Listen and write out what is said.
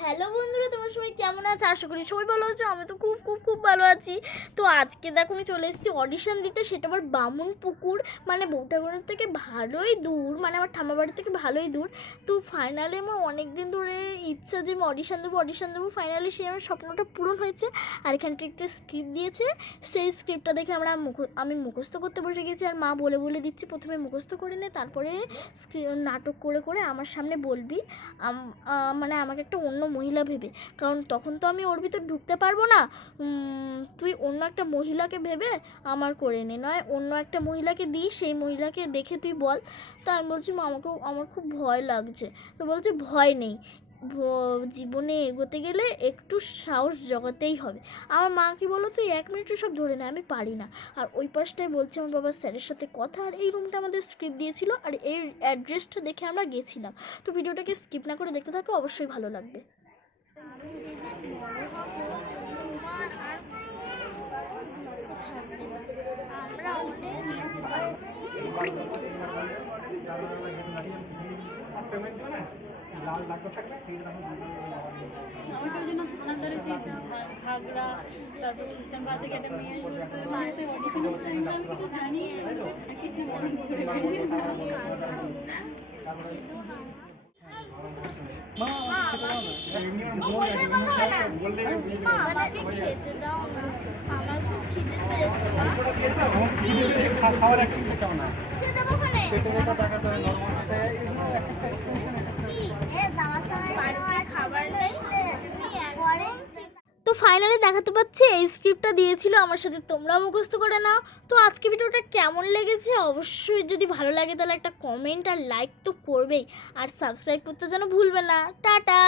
Hello বন্ধুরা, তোমরা সবাই কেমন আছো? আশা করি সবাই ভালো আছো, আমি তো খুব খুব খুব ভালো আছি। তো আজকে দেখো আমি চলে এসেছি অডিশন দিতে, সেটা আবার বামুন পুকুর মানে বৌঠাগুলোর থেকে ভালোই দূর মানে আমার ঠাম্মা বাড়ি থেকে ভালোই দূর। তো ফাইনালি আমার অনেক দিন ধরে ইচ্ছা যে আমি অডিশন দেবো অডিশন দেবো ফাইনালি সেই আমার স্বপ্নটা পূরণ হয়েছে। আর এখানটা একটা স্ক্রিপ্ট দিয়েছে, সেই স্ক্রিপ্টটা দেখে আমরা মুখ, আমি মুখস্থ করতে বসে গেছি, আর মা বলে বলে দিচ্ছি, প্রথমে মুখস্থ করে নে, তারপরে নাটক করে করে আমার সামনে বলবি। মানে আমাকে একটা অন্য মহিলা ভেবে। কারণ তখন তো আমি ওর ভিতর ঢুকতে পারব না। তুই অন্য একটা মহিলাকে ভেবে আমার করে নে। নয়, অন্য একটা মহিলাকে দিই, সেই মহিলাকে দেখে তুই বল। তা আমি বলছি, মা আমাকেও আমার খুব ভয় লাগছে। তো বলছে, ভয় নেই। জীবনে এগোতে গেলে একটু সাহস জগাতেই হবে। আমার মা কি বলো তুই এক মিনিটে সব ধরে নেয় আমি পারি না। আর ওই পাশটায় বলছে আমার বাবা স্যারের সাথে কথা। আর এই রুমটা আমাদের স্ক্রিপ্ট দিয়েছিল। আর এই অ্যাড্রেসটা দেখে আমরা গেছিলাম। তো ভিডিওটাকে স্কিপ না করে দেখতে থাকো, অবশ্যই ভালো লাগবে। ওইটার জন্য ফোন ধরেছি ঘাগরা তারপর ইস্টার্ন ভারত একাডেমি ভারতে অডিশন আমি কিছু জানি সিস্টেমটা আমি ঘুরে আমাকে খেতে তো ফাইনালি দেখাতে পাচ্ছি, এই স্ক্রিপ্টটা দিয়েছিল আমার সাথে তোমরা মুখস্থ করে নাও। তো আজকে ভিডিওটা কেমন লেগেছে? অবশ্যই যদি ভালো লাগে তাহলে একটা কমেন্ট আর লাইক তো করবেই। আর সাবস্ক্রাইব করতে যেন ভুলবে না। টাটা!